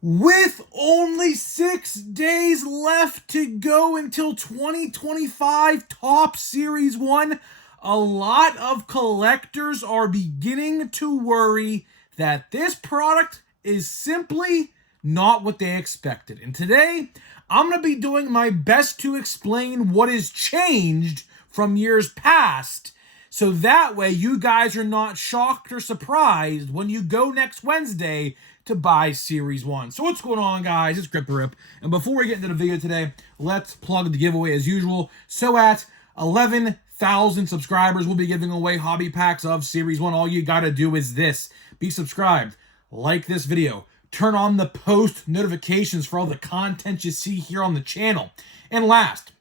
With only 6 days left to go until 2025 Top Series 1, a lot of collectors are beginning to worry that this product is simply not what they expected. And today, I'm going to be doing my best to explain what has changed from years past, so that way you guys are not shocked or surprised when you go next Wednesday to buy Series 1. So what's going on, guys? It's Grip the Rip. And before we get into the video today, let's plug the giveaway as usual. So at 11,000 subscribers, we'll be giving away hobby packs of Series 1. All you gotta do is this. Be subscribed, like this video, turn on the post notifications for all the content you see here on the channel. And last,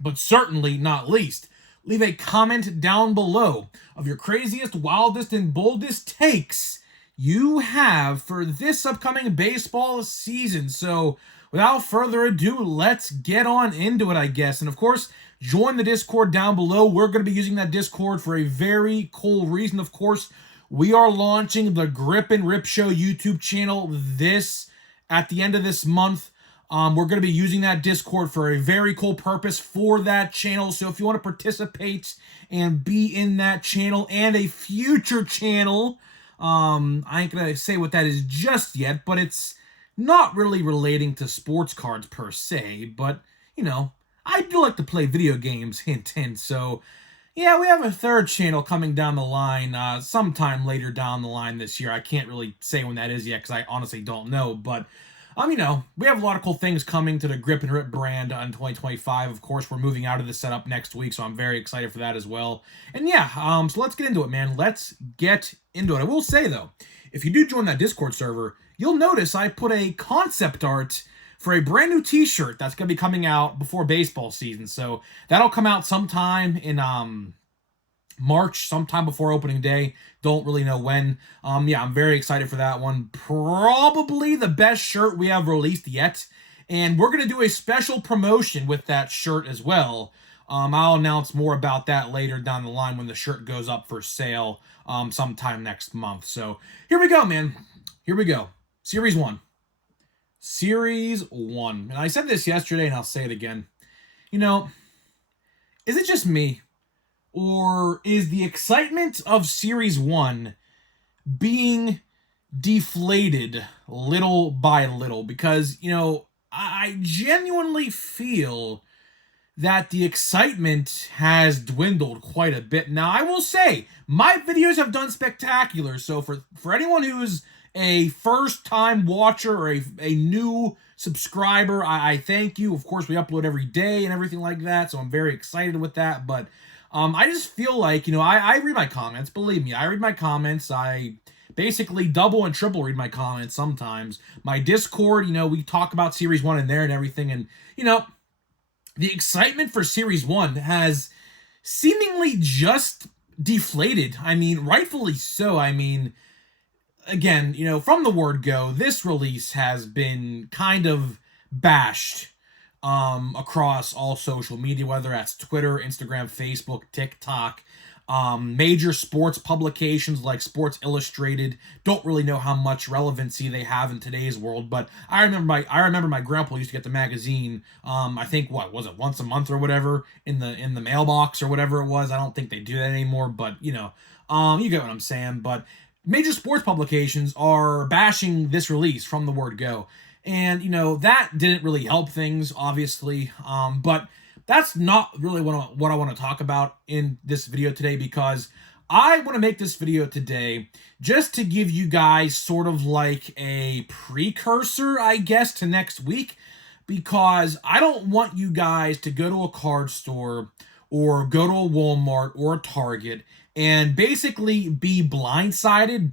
but certainly not least, leave a comment down below of your craziest, wildest, and boldest takes you have for this upcoming baseball season. So without further ado, let's get on into it, I guess. And of course, join the Discord down below. We're going to be using that Discord for a very cool reason. Of course, we are launching the Grip and Rip Show YouTube channel at the end of this month. We're going to be using that Discord for a very cool purpose for that channel. So if you want to participate and be in that channel and a future channel, I ain't going to say what that is just yet, but it's not really relating to sports cards per se. But, you know, I do like to play video games, hint, hint. So, yeah, we have a third channel coming down the line sometime later down the line this year. I can't really say when that is yet because I honestly don't know, but you know, we have a lot of cool things coming to the Grip and Rip brand in 2025. Of course, we're moving out of the setup next week, so I'm very excited for that as well. And yeah, so let's get into it, man. Let's get into it. I will say, though, if you do join that Discord server, you'll notice I put a concept art for a brand new t-shirt that's going to be coming out before baseball season. So that'll come out sometime in March, sometime before opening day. Don't really know when. Yeah, I'm very excited for that one. Probably the best shirt we have released yet. And we're going to do a special promotion with that shirt as well. I'll announce more about that later down the line when the shirt goes up for sale sometime next month. So here we go, man. Here we go. Series 1. Series 1. And I said this yesterday and I'll say it again. You know, is it just me? Or is the excitement of Series 1 being deflated little by little? Because, you know, I genuinely feel that the excitement has dwindled quite a bit. Now, I will say, my videos have done spectacular. So for anyone who's a first-time watcher or a new subscriber, I thank you. Of course, we upload every day and everything like that, so I'm very excited with that. But I just feel like, you know, I read my comments. Believe me, I read my comments. I basically double and triple read my comments sometimes. My Discord, you know, we talk about Series 1 in there and everything. And, you know, the excitement for Series 1 has seemingly just deflated. I mean, rightfully so. I mean, again, you know, from the word go, this release has been kind of bashed across all social media, whether that's Twitter, Instagram, Facebook, TikTok. Major sports publications like Sports Illustrated don't really know how much relevancy they have in today's world, but I remember my grandpa used to get the magazine. I think what was it, once a month or whatever in the mailbox or whatever it was. I don't think they do that anymore, but you know, you get what I'm saying. But major sports publications are bashing this release from the word go. And, you know, that didn't really help things, obviously. But that's not really what I want to talk about in this video today, because I want to make this video today just to give you guys sort of like a precursor, I guess, to next week, because I don't want you guys to go to a card store or go to a Walmart or a Target and basically be blindsided,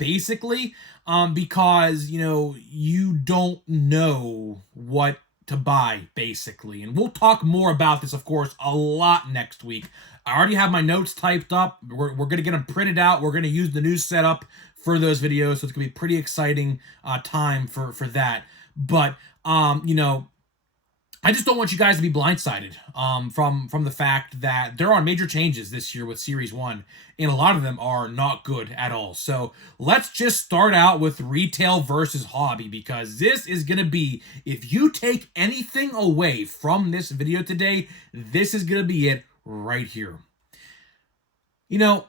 because, you know, you don't know what to buy, basically. And we'll talk more about this, of course, a lot next week. I already have my notes typed up. We're going to get them printed out. We're going to use the new setup for those videos, so it's going to be a pretty exciting time for that. But, you know, I just don't want you guys to be blindsided from the fact that there are major changes this year with Series 1, and a lot of them are not good at all. So let's just start out with retail versus hobby, because this is going to be, if you take anything away from this video today, this is going to be it right here. You know,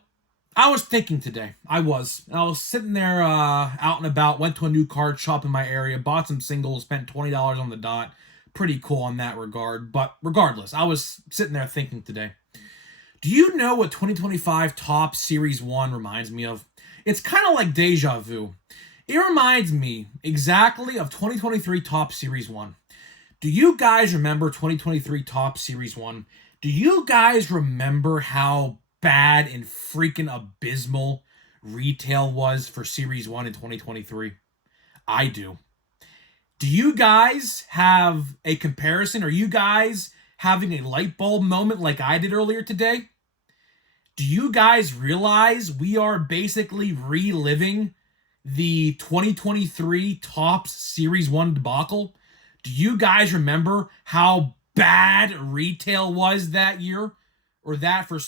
I was thinking today, I was sitting there out and about, went to a new card shop in my area, bought some singles, spent $20 on the dot. Pretty cool in that regard. But regardless, I was sitting there thinking today, do you know what 2025 Top Series 1 reminds me of? It's kind of like deja vu. It reminds me exactly of 2023 Top Series 1. Do you guys remember 2023 Top Series 1? Do you guys remember how bad and freaking abysmal retail was for Series 1 in 2023? I do. Do you guys have a comparison? Are you guys having a light bulb moment like I did earlier today? Do you guys realize we are basically reliving the 2023 Topps Series 1 debacle? Do you guys remember how bad retail was that year? Or that for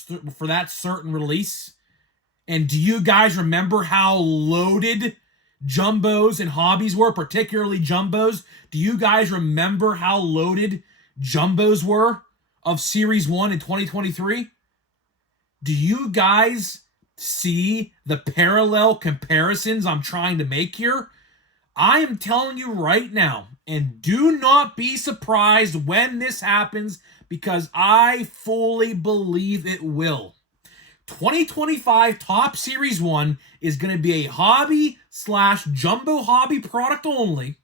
that certain release? And do you guys remember how loaded jumbos and hobbies were, particularly jumbos? Do you guys remember how loaded jumbos were of Series 1 in 2023? Do you guys see the parallel comparisons I'm trying to make here? I am telling you right now, and do not be surprised when this happens, because I fully believe it will. 2025 Top Series 1 is going to be a hobby/jumbo hobby product only,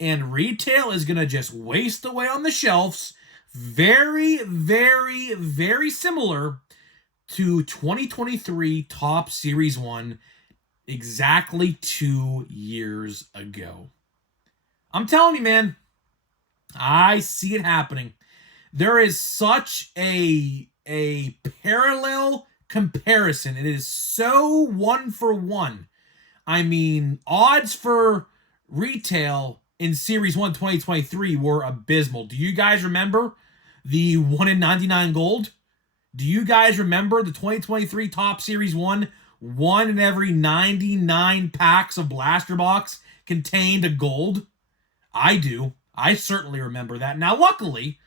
and retail is going to just waste away on the shelves, very, very, very similar to 2023 Top Series 1 exactly 2 years ago. I'm telling you, man, I see it happening. There is such a parallel comparison. It is so 1 for 1. I mean, odds for retail in Series 1 2023 were abysmal. Do you guys remember the 1 in 99 gold? Do you guys remember the 2023 Top Series 1? 1 in every 99 packs of Blaster Box contained a gold? I do. I certainly remember that. Now, luckily,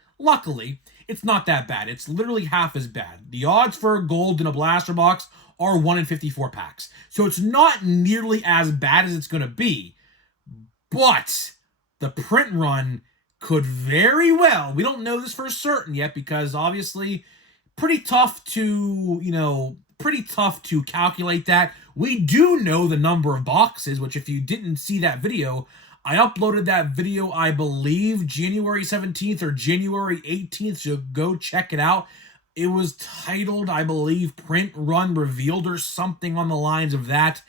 it's not that bad. It's literally half as bad. The odds for gold in a Blaster Box are 1 in 54 packs. So it's not nearly as bad as it's going to be. But the print run could very well, we don't know this for certain yet, because obviously pretty tough to calculate that. We do know the number of boxes, which if you didn't see that video, I uploaded that video, I believe, January 17th or January 18th, so go check it out. It was titled, I believe, Print Run Revealed or something on the lines of that.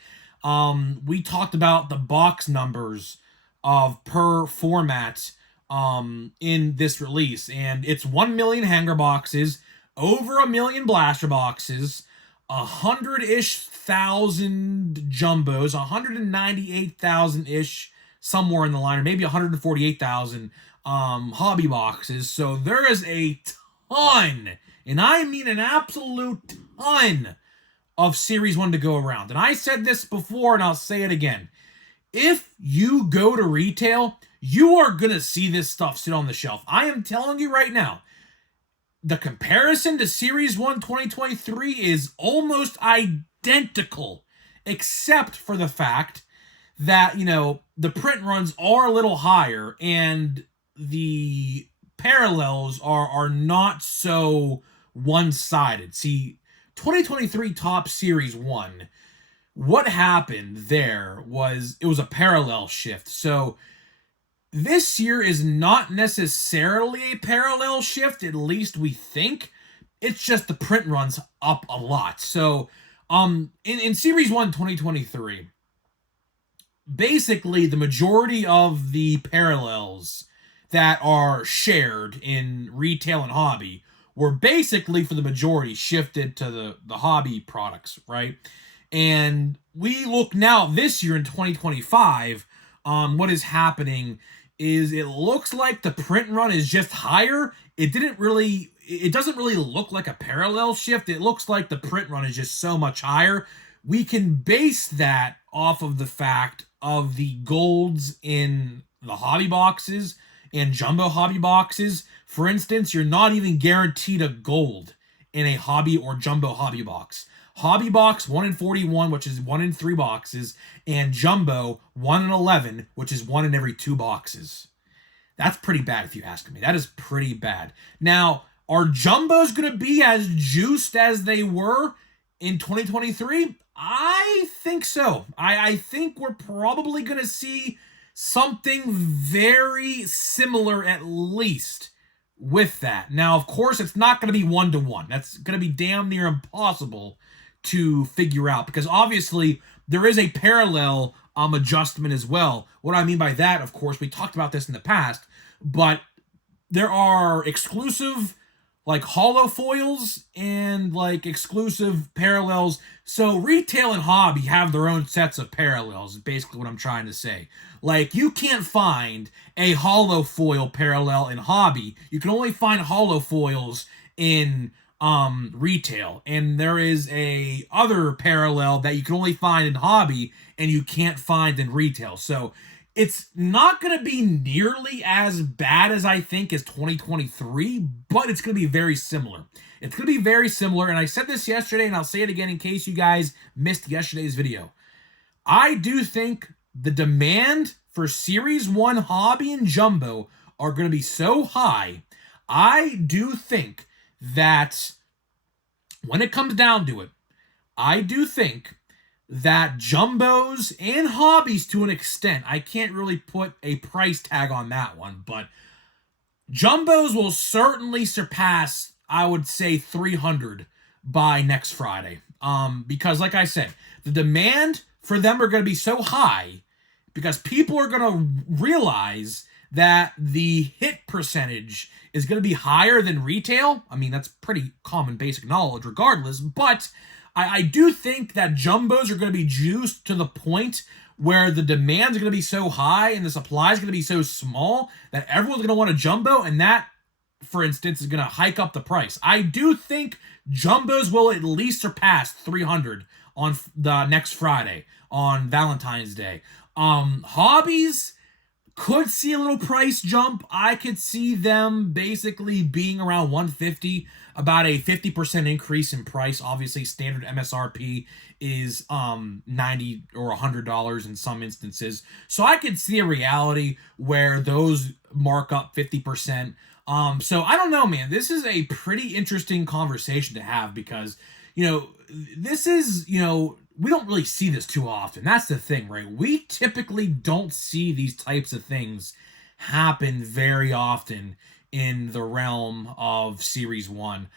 We talked about the box numbers of per format in this release, and it's 1 million hanger boxes, over 1 million blaster boxes, 100-ish thousand jumbos, 198,000-ish somewhere in the line, or maybe 148,000 hobby boxes. So there is a ton, and I mean an absolute ton, of Series 1 to go around. And I said this before, and I'll say it again. If you go to retail, you are going to see this stuff sit on the shelf. I am telling you right now, the comparison to Series 1 2023 is almost identical, except for the fact that, the print runs are a little higher and the parallels are not so one-sided. See, 2023 Top Series 1, what happened there was it was a parallel shift. So this year is not necessarily a parallel shift, at least we think. It's just the print runs up a lot. So in Series 1 2023, basically the majority of the parallels that are shared in retail and hobby were basically, for the majority, shifted to the hobby products, right? And we look now this year in 2025, what is happening is it looks like the print run is just higher. It doesn't really look like a parallel shift. It looks like the print run is just so much higher. We can base that off of the fact of the golds in the hobby boxes and jumbo hobby boxes. For instance, you're not even guaranteed a gold in a hobby or jumbo hobby box. Hobby box 1 in 41, which is 1 in 3 boxes, and jumbo 1 in 11, which is 1 in every 2 boxes. That's pretty bad if you ask me. That is pretty bad. Now, are jumbos going to be as juiced as they were in 2023? I think so. I think we're probably going to see something very similar at least with that. Now, of course, it's not going to be 1-to-1. That's going to be damn near impossible to figure out because obviously there is a parallel adjustment as well. What I mean by that, of course, we talked about this in the past, but there are exclusive like hollow foils and like exclusive parallels. So retail and hobby have their own sets of parallels, is basically what I'm trying to say. Like you can't find a hollow foil parallel in hobby. You can only find hollow foils in retail, and there is a other parallel that you can only find in hobby and you can't find in retail. So it's not going to be nearly as bad as I think as 2023, but it's going to be very similar. It's going to be very similar, and I said this yesterday, and I'll say it again in case you guys missed yesterday's video. I do think the demand for Series 1 Hobby and Jumbo are going to be so high. I do think that when it comes down to it, I do think that jumbos and hobbies to an extent, I can't really put a price tag on that one, but jumbos will certainly surpass, I would say, 300 by next Friday. Because like I said, the demand for them are going to be so high because people are going to realize that the hit percentage is going to be higher than retail. I mean, that's pretty common basic knowledge regardless, but I do think that jumbos are going to be juiced to the point where the demand is going to be so high and the supply is going to be so small that everyone's going to want a jumbo, and that, for instance, is going to hike up the price. I do think jumbos will at least surpass 300 on the next Friday, on Valentine's Day. Hobbies could see a little price jump. I could see them basically being around 150, about a 50% increase in price. Obviously, standard MSRP is $90 or $100 in some instances. So I could see a reality where those mark up 50%. So I don't know, man. This is a pretty interesting conversation to have because, this is, we don't really see this too often. That's the thing, right? We typically don't see these types of things happen very often in the realm of Series 1.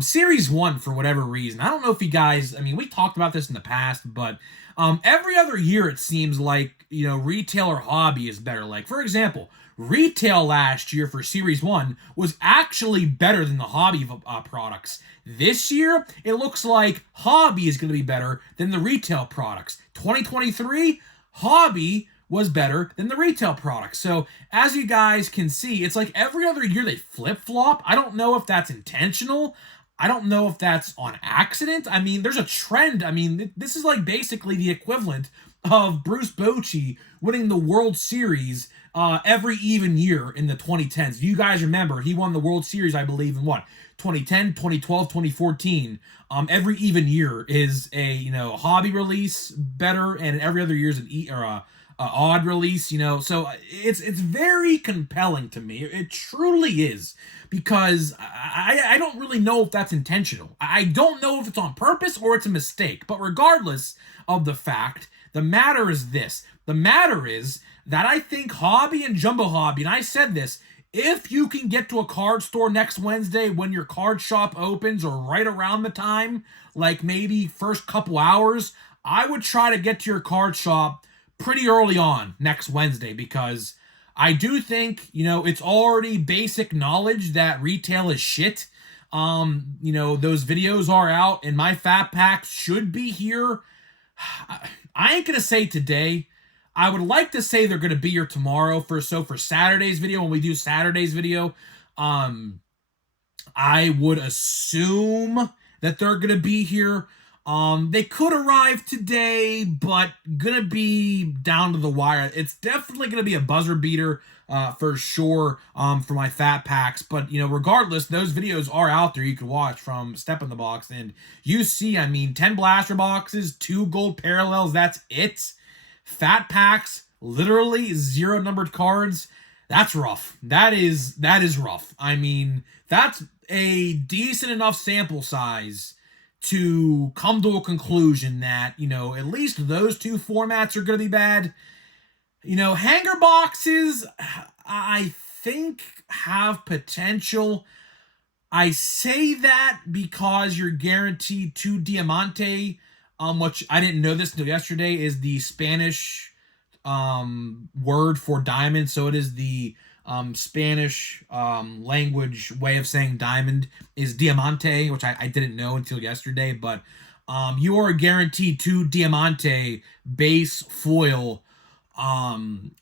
Series 1, for whatever reason, I don't know if you guys, we talked about this in the past, but every other year it seems like, retail or hobby is better. Like, for example, retail last year for Series 1 was actually better than the hobby products. This year, it looks like hobby is going to be better than the retail products. 2023, hobby was better than the retail products. So, as you guys can see, it's like every other year they flip-flop. I don't know if that's intentional. I don't know if that's on accident. There's a trend. This is like basically the equivalent of Bruce Bochy winning the World Series every even year in the 2010s. You guys remember, he won the World Series, I believe, in what? 2010, 2012, 2014. Every even year is a hobby release better, and every other year is an odd release. So it's very compelling to me. It truly is, because I don't really know if that's intentional. I don't know if it's on purpose or it's a mistake. But regardless of the fact, the matter is this. The matter is that I think hobby and jumbo hobby, and I said this, if you can get to a card store next Wednesday when your card shop opens, or right around the time, like maybe first couple hours, I would try to get to your card shop pretty early on next Wednesday, because I do think, it's already basic knowledge that retail is shit. Those videos are out, and my fat packs should be here. I ain't gonna say today. I would like to say they're going to be here tomorrow for Saturday's video, when we do Saturday's video, I would assume that they're going to be here. They could arrive today, but gonna be down to the wire. It's definitely gonna be a buzzer beater, for sure, for my fat packs. But, regardless, those videos are out there. You can watch from Step in the Box, and you see, 10 blaster boxes, 2 gold parallels. That's it. Fat packs, literally 0 numbered cards. That's rough. That is rough. That's a decent enough sample size to come to a conclusion that, at least those 2 formats are going to be bad. Hanger boxes, I think, have potential. I say that because you're guaranteed 2 Diamante, which I didn't know this until yesterday, is the Spanish word for diamond. So it is the Spanish language way of saying diamond is diamante, which I didn't know until yesterday. But you are guaranteed 2 diamante base foil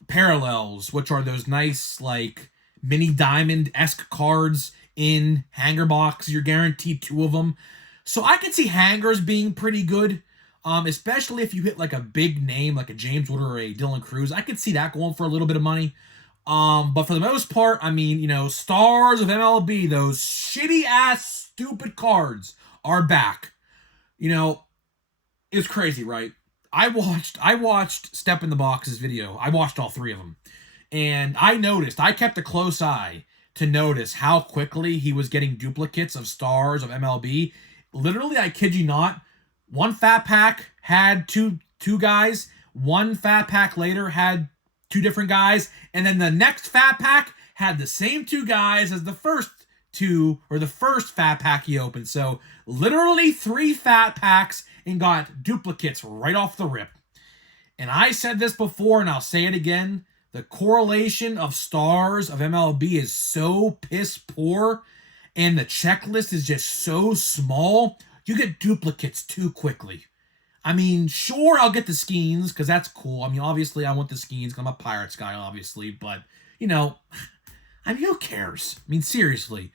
parallels, which are those nice, like, mini diamond-esque cards in hanger box. You're guaranteed 2 of them. So I could see hangers being pretty good, especially if you hit like a big name like a James Wood or a Dylan Cruz. I could see that going for a little bit of money. But for the most part, stars of MLB, those shitty ass stupid cards are back. It's crazy, right? I watched Step in the Box's video. I watched all 3 of them. And I kept a close eye to notice how quickly he was getting duplicates of stars of MLB. Literally, I kid you not, one fat pack had two guys, one fat pack later had 2 different guys, and then the next fat pack had the same 2 guys as the first 2, or the first fat pack he opened. So literally 3 fat packs and got duplicates right off the rip. And I said this before, and I'll say it again, the correlation of stars of MLB is so piss poor, and the checklist is just so small, you get duplicates too quickly. Sure, I'll get the Skeens, because that's cool. Obviously, I want the Skeens, because I'm a Pirates guy, obviously. But, who cares? Seriously.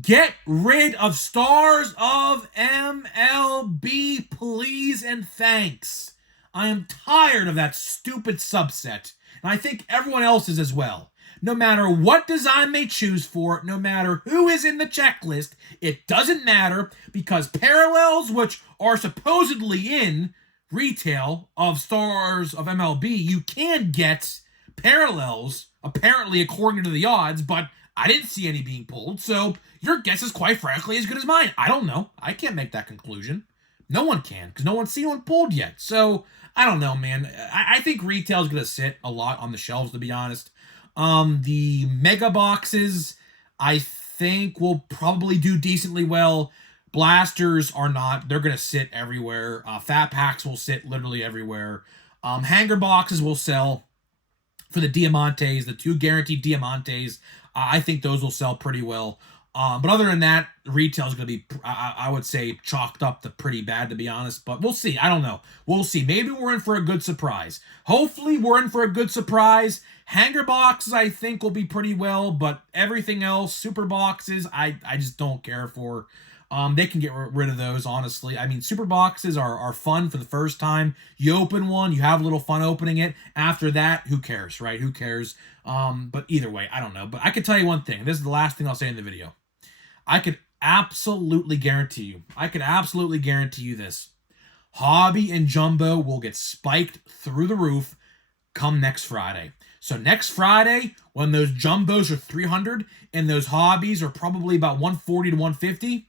Get rid of stars of MLB, please and thanks. I am tired of that stupid subset. And I think everyone else is as well. No matter what design they choose for it, no matter who is in the checklist, it doesn't matter, because parallels, which are supposedly in retail of stars of MLB, you can get parallels, apparently according to the odds, but I didn't see any being pulled, so your guess is quite frankly as good as mine. I don't know. I can't make that conclusion. No one can, because no one's seen one pulled yet. So, I don't know, man. I think retail is going to sit a lot on the shelves, to be honest. The mega boxes, I think, will probably do decently well. Blasters are not. They're going to sit everywhere. Fat packs will sit literally everywhere. Hanger boxes will sell for the Diamantes, the 2 guaranteed Diamantes. I think those will sell pretty well. But other than that, retail is going to be, I would say, chalked up to pretty bad, to be honest. But we'll see. I don't know. We'll see. Maybe we're in for a good surprise. Hopefully, we're in for a good surprise. Hanger boxes, I think, will be pretty well. But everything else, super boxes, I just don't care for. They can get rid of those, honestly. Super boxes are fun for the first time. You open one, you have a little fun opening it. After that, who cares, right? Who cares? But either way, I don't know. But I can tell you one thing. This is the last thing I'll say in the video. I could absolutely guarantee you this. Hobby and Jumbo will get spiked through the roof come next Friday. So next Friday, when those Jumbos are 300 and those Hobbies are probably about 140 to 150,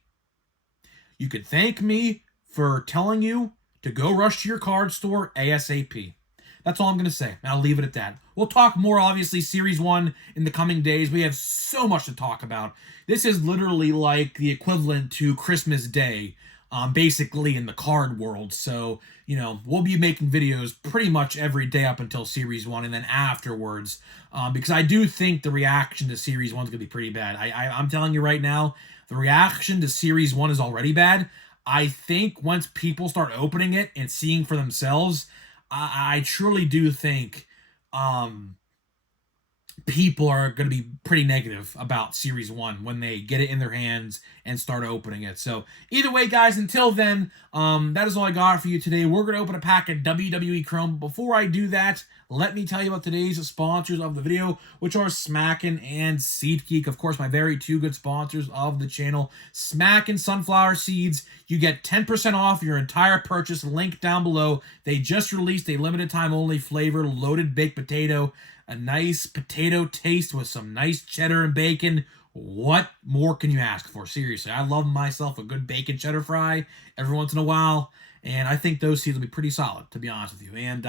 you could thank me for telling you to go rush to your card store ASAP. That's all I'm going to say, and I'll leave it at that. We'll talk more, obviously, Series 1 in the coming days. We have so much to talk about. This is literally like the equivalent to Christmas Day, basically in the card world. So, we'll be making videos pretty much every day up until Series 1, and then afterwards, because I do think the reaction to Series 1 is going to be pretty bad. I'm telling you right now, the reaction to Series 1 is already bad. I think once people start opening it and seeing for themselves, I truly do think people are going to be pretty negative about Series 1 when they get it in their hands and start opening it. So either way, guys, until then, that is all I got for you today. We're going to open a pack of WWE Chrome. Before I do that, let me tell you about today's sponsors of the video, which are Smackin' and SeatGeek. Of course, my very two good sponsors of the channel. Smackin' Sunflower Seeds. You get 10% off your entire purchase. Link down below. They just released a limited time only flavor loaded baked potato. A nice potato taste with some nice cheddar and bacon. What more can you ask for? Seriously, I love myself a good bacon cheddar fry every once in a while, and I think those seeds will be pretty solid, to be honest with you. And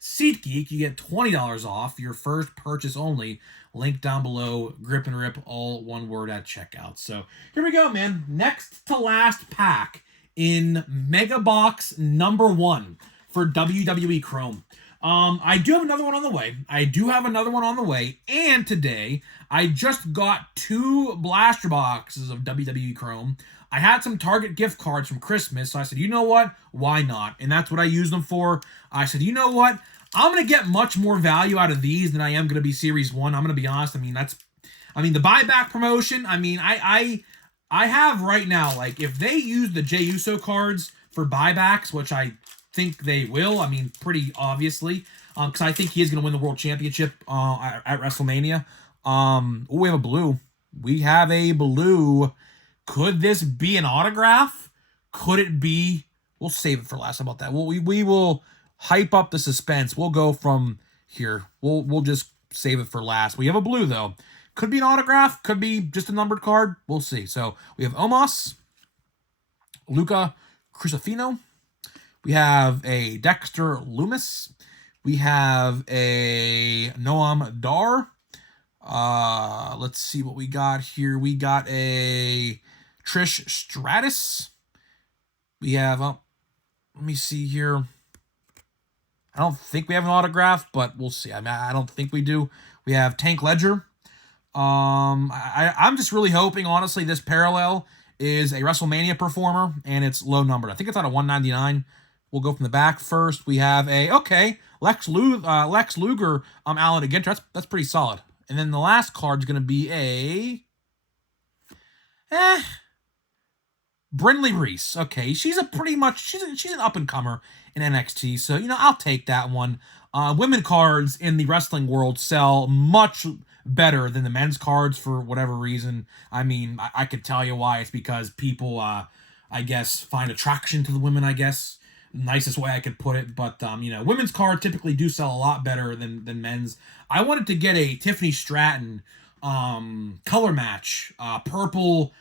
SeatGeek, you get $20 off your first purchase only. Link down below, grip and rip, all one word at checkout. So here we go, man. Next to last pack in Mega Box number 1 for WWE Chrome. I do have another one on the way. And today, I just got 2 blaster boxes of WWE Chrome. I had some Target gift cards from Christmas, so I said, you know what? Why not? And that's what I used them for. I said, you know what? I'm going to get much more value out of these than I am going to be Series 1. I'm going to be honest. The buyback promotion, I have right now, like, if they use the Jey Uso cards for buybacks, which I think they will, pretty obviously, because I think he is going to win the World Championship at WrestleMania. We have a blue. Could this be an autograph? Could it be? We'll save it for last. How about that? We will hype up the suspense. We'll go from here. We'll just save it for last. We have a blue, though. Could be an autograph. Could be just a numbered card. We'll see. So we have Omos, Luca Crucifino. We have a Dexter Loomis. We have a Noam Dar. Let's see what we got here. We got a Trish Stratus. We have, let me see here. I don't think we have an autograph, but we'll see. I don't think we do. We have Tank Ledger. I'm just really hoping, honestly, this parallel is a WrestleMania performer, and it's low numbered. I think it's out of 199. We'll go from the back first. We have Lex Luger, Alan Ginter. That's pretty solid. And then the last card's going to be Brindley Reese. Okay, she's an up-and-comer in NXT, so, I'll take that one. Women cards in the wrestling world sell much better than the men's cards for whatever reason. I could tell you why. It's because people, I guess, find attraction to the women, I guess. Nicest way I could put it, but women's cards typically do sell a lot better than men's. I wanted to get a Tiffany Stratton color match, purple.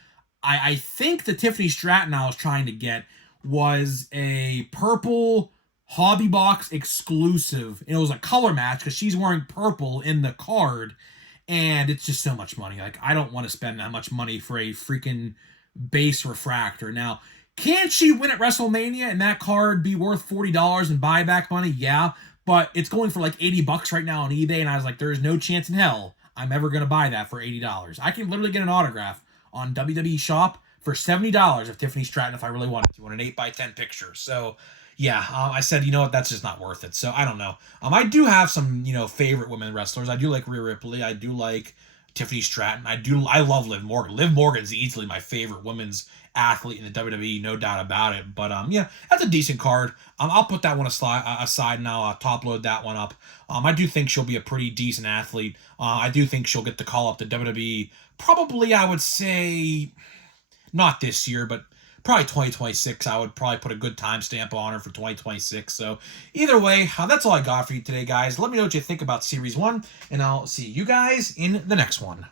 I think the Tiffany Stratton I was trying to get was a purple hobby box exclusive. And it was a color match because she's wearing purple in the card, and it's just so much money. Like, I don't want to spend that much money for a freaking base refractor. Now, can she win at WrestleMania and that card be worth $40 in buyback money? Yeah, but it's going for like $80 right now on eBay, and I was like, there is no chance in hell I'm ever going to buy that for $80. I can literally get an autograph on WWE Shop for $70 of Tiffany Stratton if I really wanted to, on an 8x10 picture. So, yeah, I said, you know what, that's just not worth it. So, I don't know. I do have some, favorite women wrestlers. I do like Rhea Ripley. I do like Tiffany Stratton. I love Liv Morgan. Liv Morgan's easily my favorite women's athlete in the WWE, no doubt about it. But yeah, that's a decent card. I'll put that one aside and I'll top load that one up. I do think she'll be a pretty decent athlete. I do think she'll get the call up to WWE. Probably, I would say, not this year, but probably 2026. I would probably put a good timestamp on her for 2026. So either way, that's all I got for you today, guys. Let me know what you think about Series 1, and I'll see you guys in the next one.